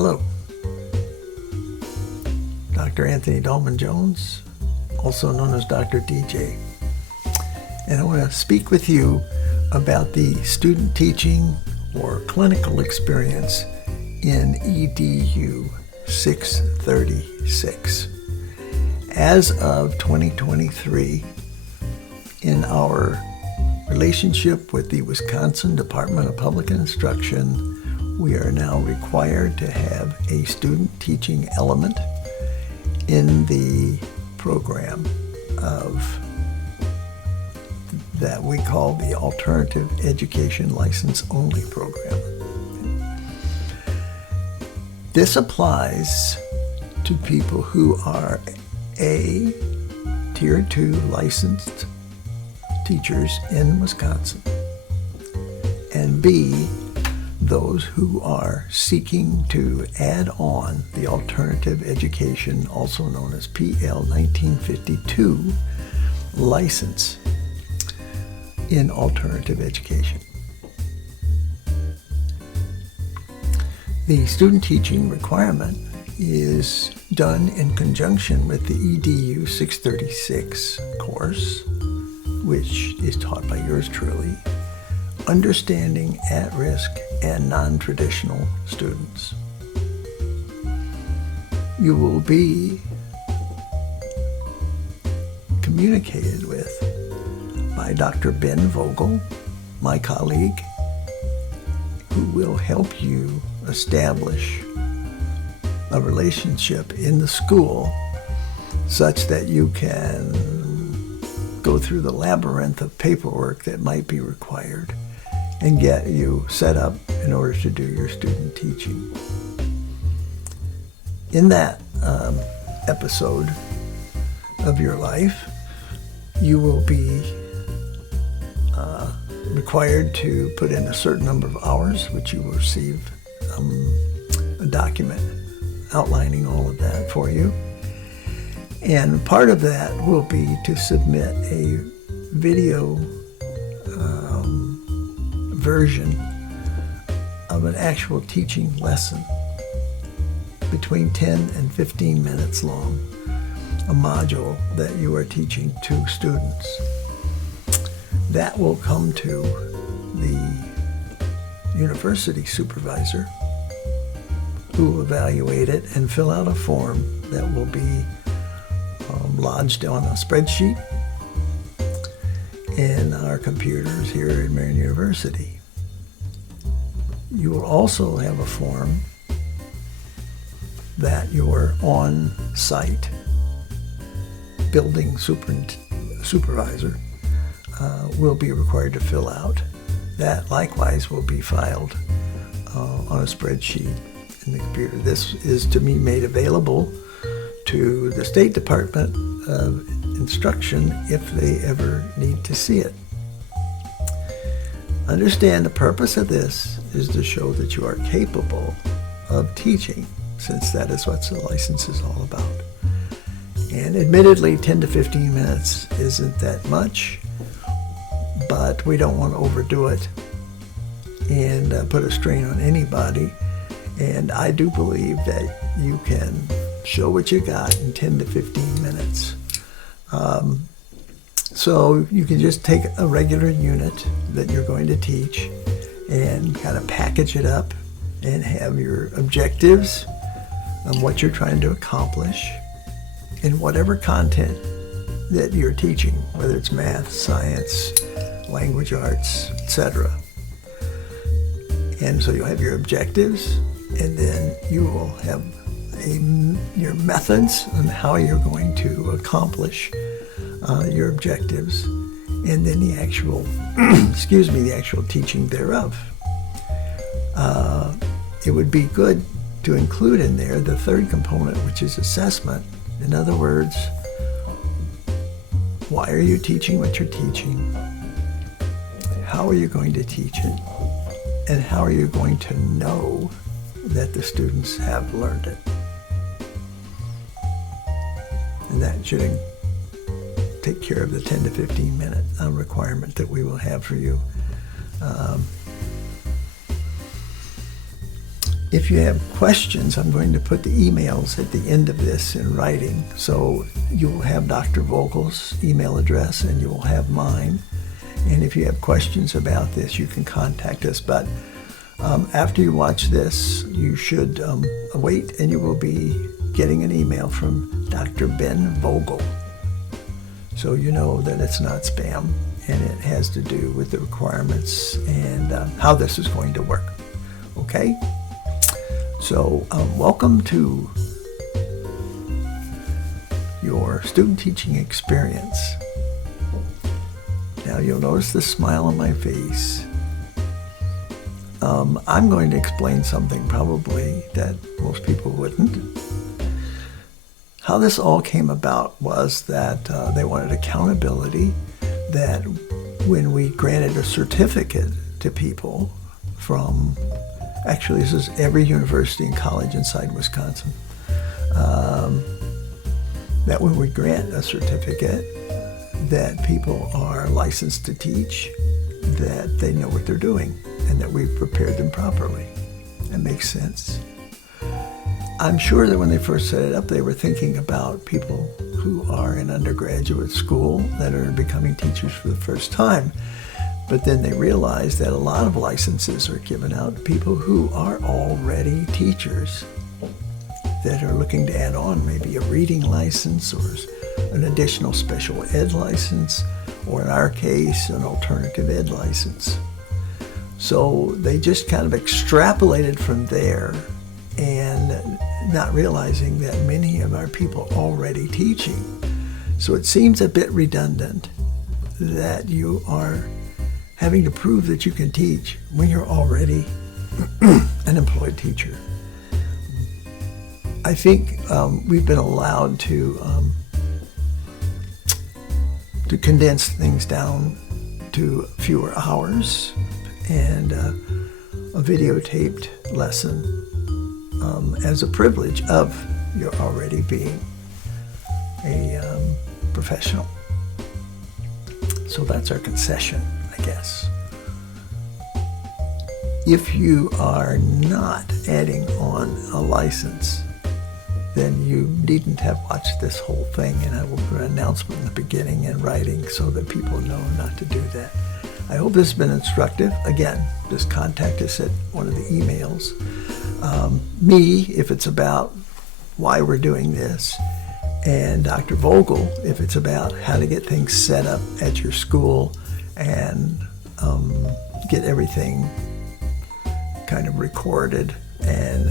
Hello, Dr. Anthony Dallmann-Jones, also known as Dr. DJ. And I want to speak with you about the student teaching or clinical experience in EDU 636. As of 2023, in our relationship with the Wisconsin Department of Public Instruction, we are now required to have a student teaching element in the program that we call the Alternative Education License Only program. This applies to people who are A, Tier 2 licensed teachers in Wisconsin, and B, those who are seeking to add on the alternative education, also known as PL 1952, license in alternative education. The student teaching requirement is done in conjunction with the EDU 636 course, which is taught by yours truly, Understanding At-Risk and Non-Traditional Students. You will be communicated with by Dr. Ben Vogel, my colleague, who will help you establish a relationship in the school such that you can go through the labyrinth of paperwork that might be required and get you set up in order to do your student teaching. In that episode of your life, you will be required to put in a certain number of hours, which you will receive a document outlining all of that for you. And part of that will be to submit a video version of an actual teaching lesson between 10 and 15 minutes long, a module that you are teaching to students. That will come to the university supervisor, who will evaluate it and fill out a form that will be lodged on a spreadsheet in our computers here at Marian University. You will also have a form that your on-site building supervisor will be required to fill out. That likewise will be filed on a spreadsheet in the computer. This is to be made available to the State Department of Instruction if they ever need to see it. Understand the purpose of this is to show that you are capable of teaching, since that is what the license is all about. And admittedly, 10 to 15 minutes isn't that much, but we don't want to overdo it and put a strain on anybody. And I do believe that you can show what you got in 10 to 15 minutes. So you can just take a regular unit that you're going to teach and kind of package it up and have your objectives and what you're trying to accomplish in whatever content that you're teaching, whether it's math, science, language arts, etc. And so you'll have your objectives, and then you will have your methods on how you're going to accomplish your objectives, and then the actual, the actual teaching thereof. It would be good to include in there the third component, which is assessment. In other words, why are you teaching what you're teaching? How are you going to teach it? And how are you going to know that the students have learned it? And that should take care of the 10 to 15 minute requirement that we will have for you. If you have questions, I'm going to put the emails at the end of this in writing. So you will have Dr. Vogel's email address and you will have mine. And if you have questions about this, you can contact us. But after you watch this, you should wait, and you will be getting an email from Dr. Ben Vogel. So you know that it's not spam, and it has to do with the requirements and how this is going to work. Okay? So welcome to your student teaching experience. Now you'll notice the smile on my face. I'm going to explain something probably that most people wouldn't. How this all came about was that they wanted accountability, that when we granted a certificate to people from, actually this is every university and college inside Wisconsin, that when we grant a certificate that people are licensed to teach, that they know what they're doing and that we've prepared them properly. That makes sense. I'm sure that when they first set it up, they were thinking about people who are in undergraduate school that are becoming teachers for the first time. But then they realized that a lot of licenses are given out to people who are already teachers that are looking to add on maybe a reading license or an additional special ed license, or in our case, an alternative ed license. So they just kind of extrapolated from there, and not realizing that many of our people are already teaching. So it seems a bit redundant that you are having to prove that you can teach when you're already an employed teacher. I think we've been allowed to condense things down to fewer hours and a videotaped lesson as a privilege of your already being a professional. So that's our concession, I guess. If you are not adding on a license, then you needn't have watched this whole thing, and I will put an announcement in the beginning in writing so that people know not to do that. I hope this has been instructive. Again, just contact us at one of the emails. Me, if it's about why we're doing this, and Dr. Vogel, if it's about how to get things set up at your school and get everything kind of recorded and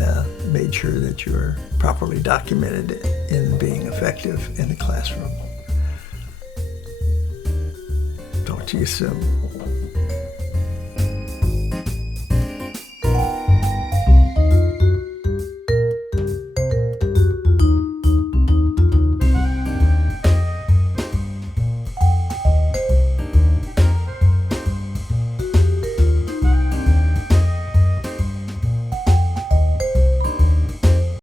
made sure that you're properly documented in being effective in the classroom. Talk to you soon.